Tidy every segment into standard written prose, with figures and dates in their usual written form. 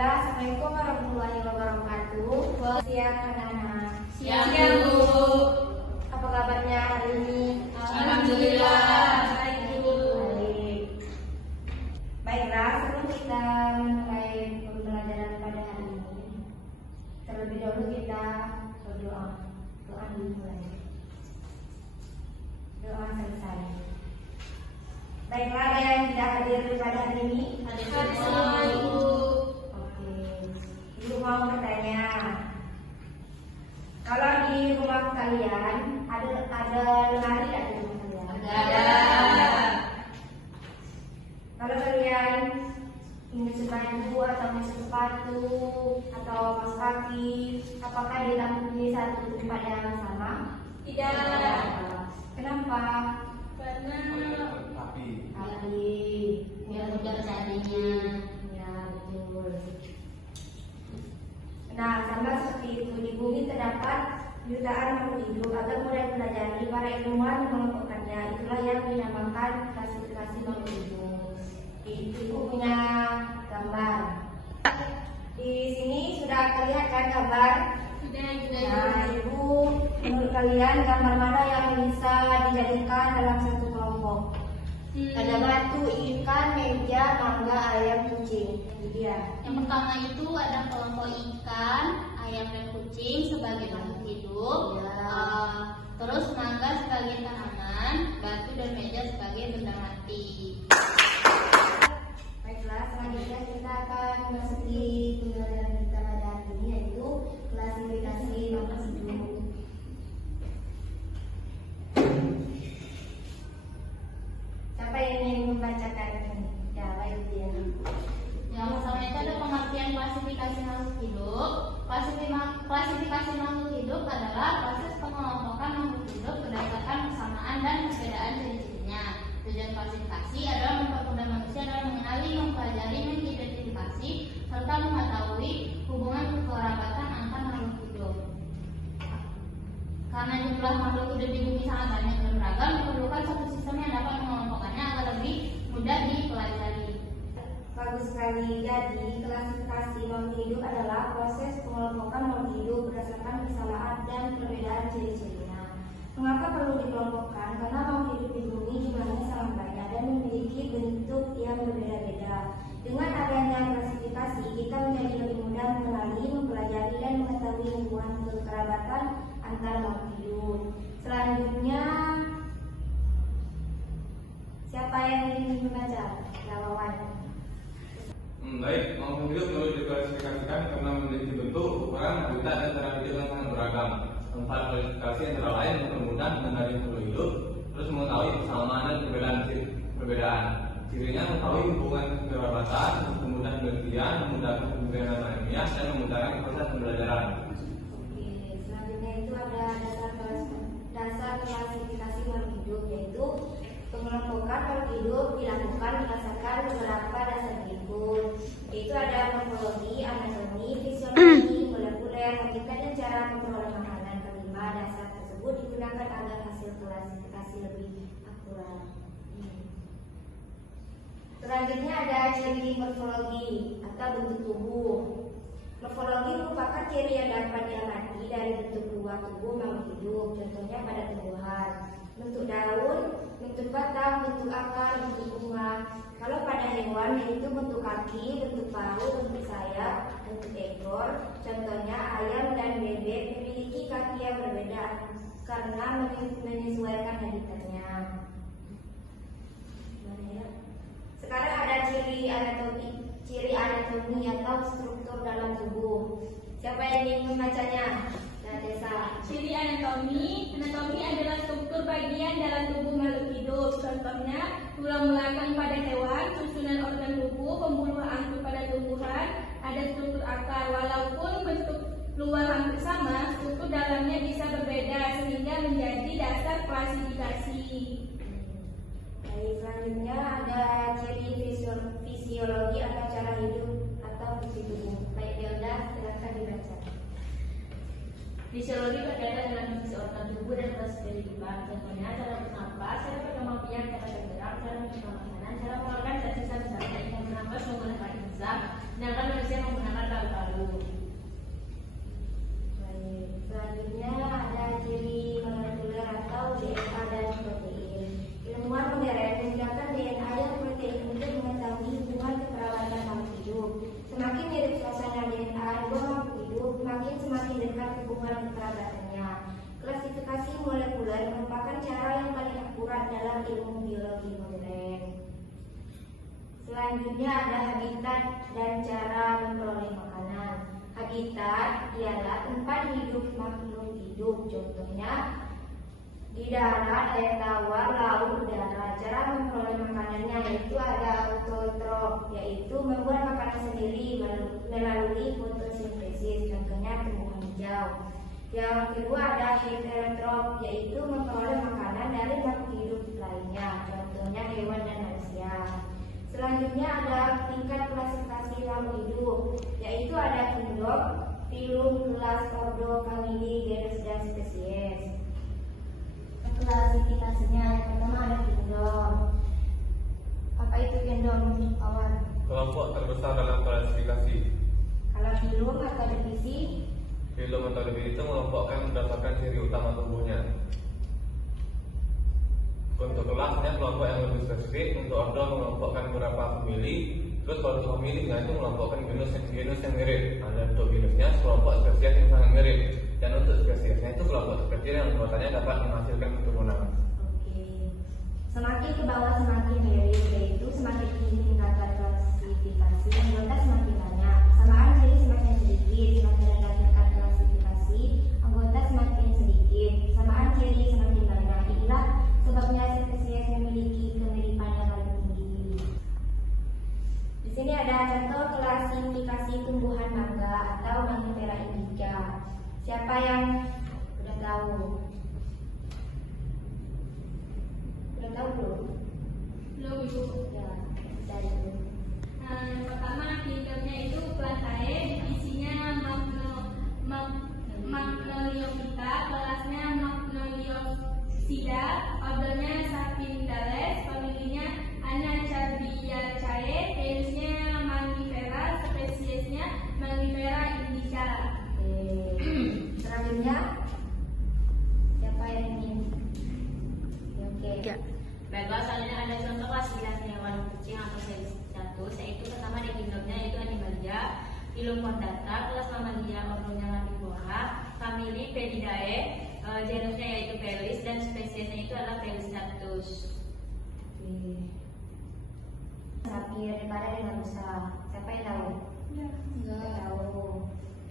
Baiklah, Assalamualaikum warahmatullahi wabarakatuh. Siang anak-anak. Siang Bu. Apa kabarnya hari ini? Alhamdulillah baik Bu. Baik. Baiklah, sebelum kita mulai pembelajaran pada hari ini, terlebih dahulu kita berdoa. Doa dimulai. Doa selesai. Baiklah, ada yang tidak hadir pada hari ini? Hadir semua Bu. Oke. Ibu mau bertanya. Kalau di rumah kalian ada lemari tidak di rumah kalian? Ada. Kalau kalian ingin sepatu atau ingin sepatu atau kaos kaki, apakah di satu tempat yang sama? Tidak. Kenapa? Karena Tapi biar mudah carinya. ya betul. Nah, sama seperti itu, di bumi terdapat jutaan makhluk hidup. Agar mudah dipelajari, para ilmuwan mengelompokkannya. Itulah yang dinamakan klasifikasi makhluk hidup. Ibu punya gambar. Di sini sudah terlihat kan gambar? Sudah. Nah, Ibu, menurut kalian gambar mana yang bisa dijadikan dalam satu kelompok? Ada batu, ikan, meja, mangga, ayam, kucing. Ini dia. Yang pertama itu ada kelompok ikan, ayam dan kucing sebagai makhluk hidup. Ya. Terus mangga sebagai tanaman, batu dan meja sebagai benda mati. Baiklah, selanjutnya kita akan memasuki pembelajaran kita pada hari ini, yaitu klasifikasi makhluk hidup. Siapa yang ingin membacakan ini? Ya, baik dia. Yang pertama itu ada pengertian klasifikasi makhluk hidup. Klasifikasi makhluk hidup adalah proses pengelompokan makhluk hidup berdasarkan kesamaan dan perbedaan ciri-cirinya. Tujuan klasifikasi adalah mempermudah manusia dalam mengenali, mempelajari, mengidentifikasi, serta mengetahui hubungan kekerabatan antar makhluk hidup. Karena jumlah makhluk hidup di bumi sangat banyak dan beragam, diperlukan satu sistem yang dapat mengelompokkannya agar lebih mudah dipelajari. Bagus sekali. Jadi, klasifikasi makhluk hidup adalah proses pengelompokan makhluk hidup berdasarkan kesamaan dan perbedaan ciri-cirinya. Mengapa perlu dikelompokkan? Karena makhluk hidup di bumi jumlahnya sangat banyak dan memiliki bentuk yang berbeda-beda. Dengan adanya klasifikasi, kita menjadi lebih mudah mengenali, mempelajari, dan mengetahui hubungan kekerabatan antar makhluk hidup. Selanjutnya, siapa yang ingin membaca? Lawan. Baik, makhluk hidup perlu diklasifikasikan karena memiliki bentuk, ukuran, habitat, dan cara hidup yang sangat beragam. Tempat klasifikasi antara lain mempermudah mengenali makhluk hidup, terus mengetahui kesamaan dan perbedaan. Cirinya mengetahui hubungan kekerabatan, memudahkan penelitian, memudahkan pembelajaran ilmiah, dan memudahkan proses pembelajaran. Oke, selanjutnya itu ada dasar klasifikasi makhluk hidup, yaitu pengelompokan makhluk hidup dilakukan berdasarkan beberapa dasar berikut, yaitu ada morfologi, anatomi, fisiologi, molekuler, habitat, dan cara memperoleh makanan. Kelima, dasar tersebut digunakan agar hasil klasifikasi lebih akurat. Selanjutnya ada ciri morfologi atau bentuk tubuh. Morfologi merupakan ciri yang dapat diamati dari bentuk luar tubuh makhluk hidup, contohnya pada tumbuhan, bentuk daun, bentuk batang, bentuk akar, bentuk bunga. Kalau pada hewan yaitu bentuk kaki, bentuk paruh, bentuk sayap, bentuk ekor. Contohnya ayam dan bebek memiliki kaki yang berbeda karena menyesuaikan habitatnya. Sekarang ada ciri anatomi atau struktur dalam tubuh. Siapa yang ingin membacanya? Desa. Ciri anatomi adalah struktur bagian dalam tubuh makhluk hidup. Contohnya, tulang belakang pada hewan, susunan organ tubuh, pembuluh angkut pada tumbuhan, ada struktur akar. Walaupun bentuk luar hampir sama, struktur dalamnya bisa berbeda sehingga menjadi dasar klasifikasi. Baik, selanjutnya ada ciri fisiologi atau cara hidup atau fungsi tubuh. Baik, Delda, silakan dibaca. Fisiologi berkaitan dengan fungsi organ tubuh dan proses kehidupan. Contohnya cara bernafas, cara berkembang biak, cara bergerak, cara menyimpan makanan, cara mengeluarkan zat sisa misalnya ikan bernafas menggunakan enzim, sedangkan manusia menggunakan dengan hubungan kekerabatannya. Klasifikasi molekuler merupakan cara yang paling akurat dalam ilmu biologi modern. Selanjutnya ada habitat dan cara memperoleh makanan. Habitat ialah tempat hidup makhluk hidup, contohnya di darat, air tawar, laut, udara. Cara memperoleh makanannya yaitu ada autotrof, yaitu membuat makanan sendiri melalui fotosintesis, contohnya tumbuhan hijau. Yang kedua ada heterotrof, yaitu memperoleh makanan dari makhluk hidup lainnya, contohnya hewan dan manusia. Selanjutnya ada tingkat klasifikasi makhluk hidup, yaitu ada kingdom, filum, kelas, ordo, famili, genus, dan spesies. Klasifikasinya yang pertama ada kingdom. Apa itu kingdom, kawan? Kelompok terbesar dalam klasifikasi. Kalau filum atau divisi, Filum atau divisi itu mengelompokkan berdasarkan ciri utama tubuhnya. Untuk kelasnya kelompok yang lebih spesifik, untuk ordo mengelompokkan beberapa famili, terus kalau familinya itu mengelompokkan genus yang mirip. Ada untuk genusnya kelompok spesies yang sangat mirip, dan untuk spesiesnya itu kelompok spesies yang anggotanya dapat menghasilkan keturunan. oke. Semakin ke bawah semakin mirip, yaitu semakin tinggi tingkatan klasifikasi, anggota semakin banyak. Samaan ciri semakin sedikit, semakin rendah tingkat klasifikasi, anggota semakin sedikit. Samaan ciri semakin banyak. Inilah sebabnya spesies memiliki kemiripan yang paling tinggi. Di sini ada contoh klasifikasi tumbuhan mangga atau Mangifera indica. Siapa yang udah tahu? Udah tahu belum? Belum Ibu. Ya, bisa dulu. Yang pertama kingdomnya itu Plantae, divisinya Magnoliophyta, kelasnya Magnoliopsida, ordernya Sapindales, familinya Anacabiaceae, genusnya Mangifera, spesiesnya Mangifera indica. Selanjutnya siapa yang ingin? Oke. Ya. Baiklah, selanjutnya ada contoh klasifikasi hewan kucing atau status, yaitu pertama ada kingdomnya yaitu Animalia, filum Chordata, kelas Mamalia, ordonya Lapivora, famili Felidae, genusnya yaitu Felis, dan spesiesnya itu adalah Felisdatus. Oke. Sapi daripada dengan rusa. Siapa yang tahu? Nggak tahu.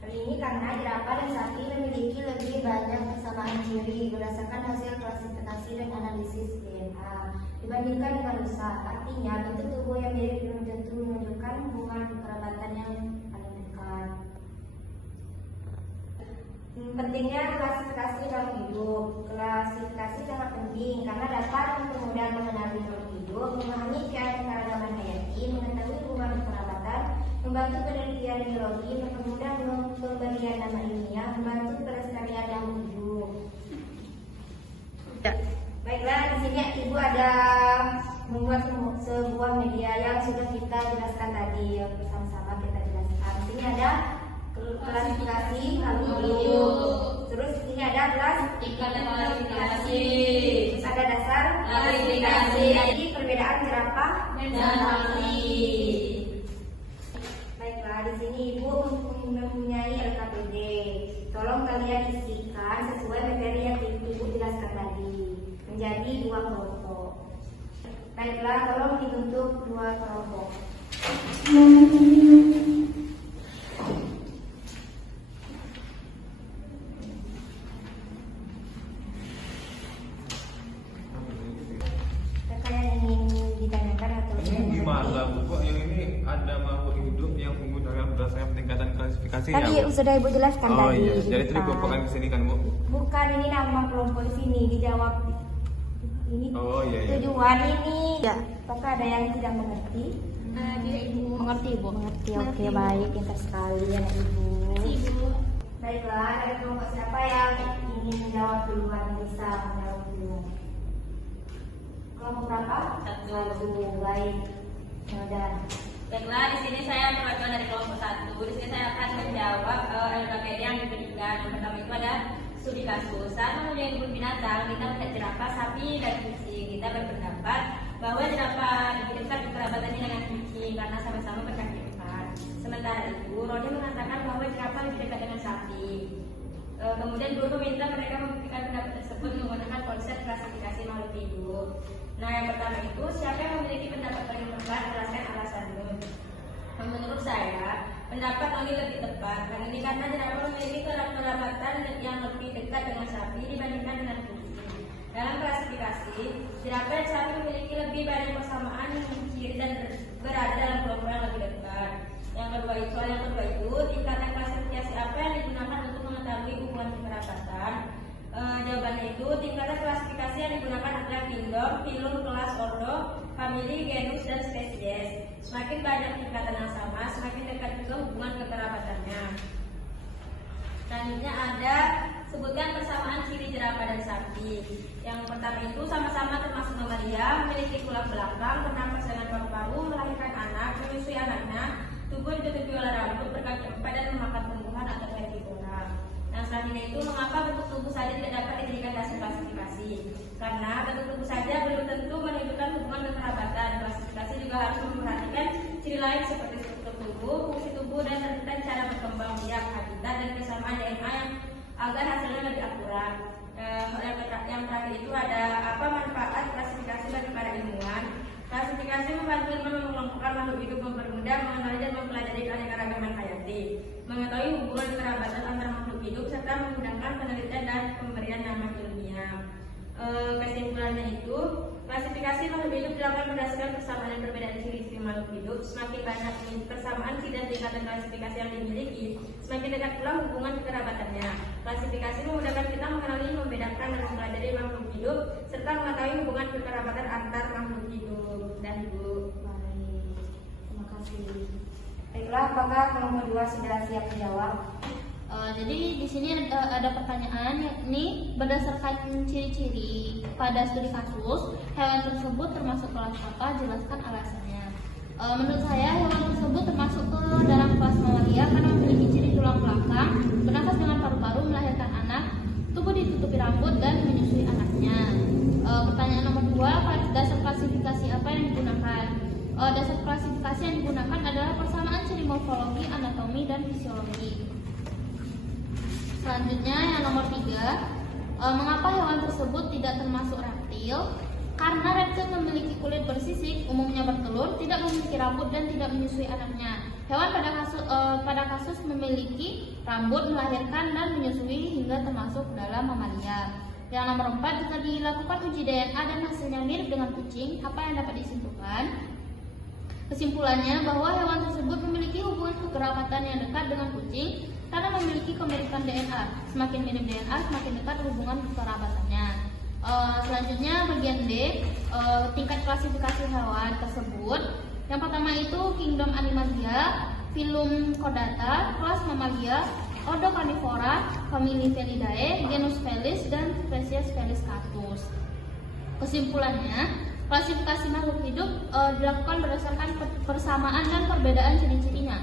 Hal ini karena jerapah dan sapi memiliki lebih banyak kesamaan ciri berdasarkan hasil klasifikasi dan analisis DNA dibandingkan dengan rusa. Artinya bentuk tubuh yang mirip belum tentu menunjukkan hubungan kekerabatan yang paling dekat. Pentingnya klasifikasi makhluk hidup. Klasifikasi sangat penting karena dapat mempermudah mengenali makhluk hidup, memahami keanekaragaman hayati, mengetahui hubungan kekerabatan, membantu penelitian biologi, mempermudah pemberian nama ilmiah, membantu pelestarian makhluk hidup. Ya. Baiklah, di sini Ibu ada membuat sebuah media yang sudah kita jelaskan tadi, yang bersama-sama kita jelaskan. Di sini ada klasifikasi makhluk hidup. Terus di sini ada kelas Klasifikasi. Terus ada dasar Klasifikasi. Jadi perbedaan jerapah Dan sapi. Baiklah, di sini Ibu mempunyai LKPD. Tolong kalian isikan sesuai materi yang Ibu jelaskan tadi menjadi 2 kelompok. Baiklah, tolong dibentuk 2 kelompok. Siapa yang ingin ditanyakan atau Ini gimana Bu? Kok yang ini ada makhluk hidup yang menggunakan berdasarkan peningkatan klasifikasi Tadi ya, Bu? sudah Ibu jelaskan Oh tadi. iya, jadi di itu dikelompokkan depan. ke sini kan Bu? Bukan, ini nama kelompok di sini dijawab. Ini Oh iya iya. tujuan ini. Ya, apakah ada yang tidak mengerti? Dia Ibu. Mengerti, Bu? Mengerti, oke, Mengerti, Bu. baik, pintar sekali anak Ibu. Ibu. Baiklah, dari kelompok siapa yang ingin menjawab duluan, bisa menjawab dulu. Kelompok berapa? Satu. Baik. Ya udah. Baiklah, di sini saya mewakilkan dari kelompok 1. Di sini saya akan menjawab LKPD yang diberikan. Yang pertama itu ada studi kasus. Saat menguji kebun binatang, kita melihat jerapah, sapi, dan kucing. Kita berpendapat bahwa jerapah lebih dekat kekerabatannya dengan kucing karena sama-sama berkaki 4. Sementara itu, Rodi mengatakan bahwa jerapah lebih dekat dengan sapi. Kemudian guru meminta mereka membuktikan pendapat tersebut menggunakan konsep klasifikasi makhluk hidup. Nah, yang pertama itu, siapa yang memiliki pendapat paling tepat, jelaskan alasannya. Menurut saya, pendapat Oni lebih tepat. Hal ini karena jerapah memiliki kerabatan yang lebih dekat dengan sapi dibandingkan dengan kucing. Dalam klasifikasi, jerapah dan sapi memiliki lebih banyak persamaan ciri dan berada dalam kelompok yang lebih dekat. Yang kedua itu, tingkatan klasifikasi apa yang digunakan untuk mengetahui hubungan kekerabatan? Jawabannya itu, tingkatan klasifikasi yang digunakan adalah kingdom, filum, kelas, ordo, famili, genus, dan spesies. Semakin banyak tingkatan yang sama, semakin dekat juga hubungan kekerabatannya. Selanjutnya ada sebutkan persamaan ciri jerapah dan sapi. Yang pertama itu sama-sama termasuk mamalia, memiliki tulang belakang, bernafas dengan paru-paru, melahirkan anak, menyusui anaknya, tubuh ditutupi oleh rambut, berkaki empat dan memakan tumbuhan atau herbivora. Yang selanjutnya itu mengapa bentuk tubuh saja tidak dapat dijadikan dasar klasifikasi? Karena bentuk tubuh saja belum tentu menunjukkan hubungan kekerabatan. Klasifikasi juga harus memperhatikan ciri lain seperti struktur tubuh, fungsi tubuh, dan cara berkembang biak, habitat, dan kesamaan DNA yang agar hasilnya lebih akurat. Yang terakhir itu ada apa manfaat klasifikasi bagi para ilmuwan? Klasifikasi membantu mengelompokkan makhluk hidup, mempermudah mengenali dan mempelajari keanekaragaman hayati, mengetahui hubungan kerabatan antara makhluk hidup, serta memudahkan penelitian dan pemberian nama ilmiah. Kesimpulannya itu, klasifikasi makhluk hidup dilakukan berdasarkan persamaan dan perbedaan ciri-ciri makhluk hidup. Semakin banyak persamaan ciri dan tingkatan klasifikasi yang dimiliki, semakin dekat pula hubungan kekerabatannya. Klasifikasi memudahkan kita mengenali, membedakan, dan mempelajari makhluk hidup, serta mengetahui hubungan kekerabatan antar makhluk hidup. Dan Bu, Baik, terima kasih. Baiklah, apakah kelompok 2 sudah siap menjawab? Jadi di sini ada pertanyaan, yakni berdasarkan ciri-ciri pada studi kasus hewan tersebut termasuk kelas apa? Jelaskan alasannya. Menurut saya hewan tersebut termasuk ke dalam kelas mamalia karena memiliki ciri tulang belakang, bernafas dengan paru-paru, melahirkan anak, tubuh ditutupi rambut, dan menyusui anaknya. Pertanyaan nomor 2, dasar klasifikasi apa yang digunakan? Dasar klasifikasi yang digunakan adalah persamaan ciri morfologi, anatomi, dan fisiologi. Selanjutnya yang nomor 3, mengapa hewan tersebut tidak termasuk reptil? Karena reptil memiliki kulit bersisik, umumnya bertelur, tidak memiliki rambut, dan tidak menyusui anaknya. Hewan pada kasus memiliki rambut, melahirkan, dan menyusui hingga termasuk dalam mamalia. Yang nomor 4, jika dilakukan uji DNA dan hasilnya mirip dengan kucing, apa yang dapat disimpulkan? Kesimpulannya bahwa hewan tersebut memiliki hubungan kekerabatan yang dekat dengan kucing karena memiliki kemiripan DNA. Semakin mirip DNA, semakin dekat hubungan kekerabatannya. Selanjutnya bagian D, tingkat klasifikasi hewan tersebut. Yang pertama itu kingdom Animalia, filum Chordata, kelas Mammalia, ordo Carnivora, famili Felidae, genus Felis, dan spesies Felis catus. Kesimpulannya, klasifikasi makhluk hidup dilakukan berdasarkan persamaan dan perbedaan ciri-cirinya.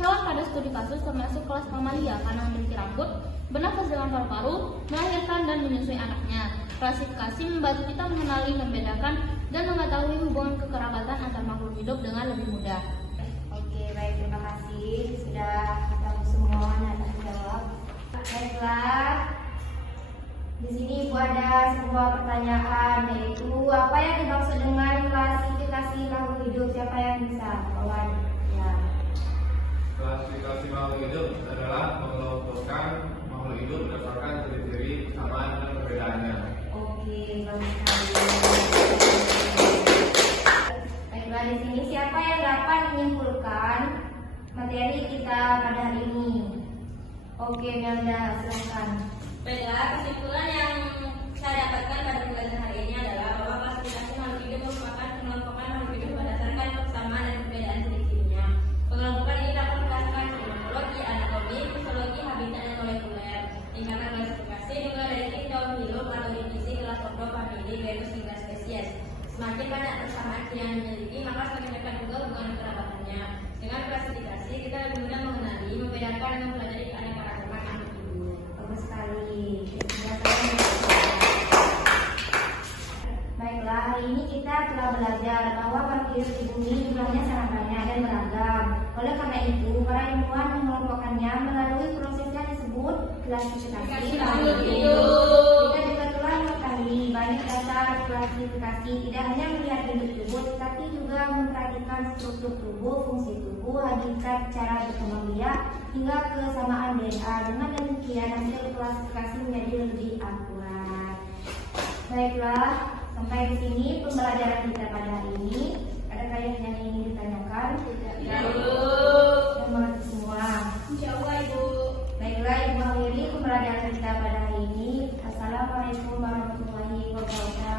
Hewan pada studi kasus termasuk kelas Mammalia karena memiliki rambut, bernafas dengan paru-paru, melahirkan, dan menyusui anaknya. Klasifikasi membantu kita mengenali, membedakan, dan mengetahui hubungan kekerabatan antar makhluk hidup dengan lebih mudah. Oke, baik, terima kasih sudah ketemu semua dan menjawab. Baiklah, di sini Ibu ada sebuah pertanyaan, yaitu apa yang dimaksud dengan klasifikasi makhluk hidup? Siapa yang bisa? Kawan, ya. Klasifikasi makhluk hidup adalah mengelompokkan makhluk hidup berdasarkan ciri-ciri kesamaan dan perbedaannya. Oke, bagus sekali. Baiklah, di sini siapa yang dapat menyimpulkan materi kita pada hari ini? Oke, Melda, silakan. Baiklah, kesimpulan yang saya dapatkan pada pembelajaran hari ini adalah bahwa klasifikasi makhluk hidup merupakan pengelompokan makhluk hidup berdasarkan persamaan dan perbedaan ciri-cirinya. Pengelompokan ini dapat mengklasifikasi morfologi, anatomi, fisiologi, habitat, dan molekuler. Tingkatan klasifikasi juga dari kingdom, filum, atau divisi, kelas, ordo, famili, genus, hingga spesies. Semakin banyak persamaan yang dimiliki, maka semakin dekat juga hubungan kerabatannya. Dengan klasifikasi, kita lebih mudah mengenali, membedakan, dan mempelajari keanekaragaman makhluk hidup. Bagus sekali. Baiklah, hari ini kita telah belajar bahwa makhluk hidup di bumi jumlahnya sangat banyak dan beragam. Oleh karena itu, para ilmuwan mengelompokkannya melalui proses yang disebut klasifikasi. klasifikasi tidak hanya melihat bentuk tubuh, tetapi juga memperhatikan struktur tubuh, fungsi tubuh, habitat, cara berkembang biak, hingga kesamaan DNA. Dengan demikian hasil klasifikasi menjadi lebih akurat. Baiklah, sampai di sini pembelajaran kita pada hari ini. Adakah yang ingin ditanyakan? Tidak. Terima kasih semua. Insya Allah Ibu. Baiklah, Ibu akhiri pembelajaran kita pada hari ini. Assalamualaikum warahmatullahi wabarakatuh.